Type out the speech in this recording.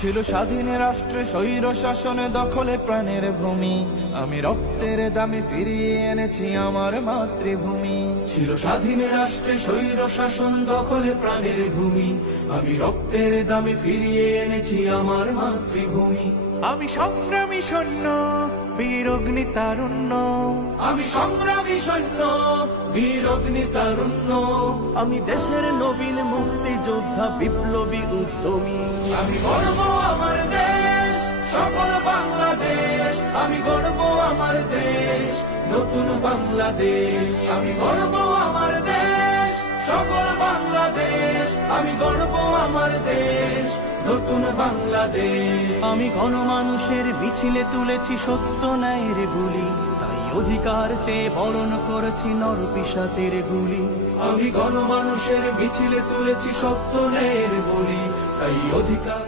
ছিল স্বাধীন রাষ্ট্রে স্বৈর শাসনে দখলে প্রাণের ভূমি, আমি রক্তের দামে ফিরিয়ে এনেছি আমার মাতৃভূমি। ছিল স্বাধীন রাষ্ট্রে স্বৈর শাসন দখলে প্রাণের ভূমি, আমি রক্তের দামে ফিরিয়ে এনেছি আমার মাতৃভূমি। আমি সংগ্রামী সৈন্য বীর অগ্নি তারুণ্য, আমি সংগ্রামী সৈন্য বীর অগ্নি তারুণ্য, আমি দেশের নবীন মুক্তিযোদ্ধা বিপ্লবী উদ্যমী। আমি গর্ব আমার দেশ সফল বাংলাদেশ, আমি গর্ব আমার দেশ নতুন বাংলাদেশ। আমি গর্ব আমার দেশ সফল বাংলাদেশ, আমি গর্ব আমার দেশ নতুন বাংলাদেশ। আমি গণমানুষের মিছিলে তুলেছি সত্য ন্যায়ের বুলি, তাই অধিকার চেয়ে বরণ করেছি নরপিশাচের গুলি। আমি গণমানুষের মিছিলে তুলেছি সত্য ন্যায়ের বুলি, তাই অধিকার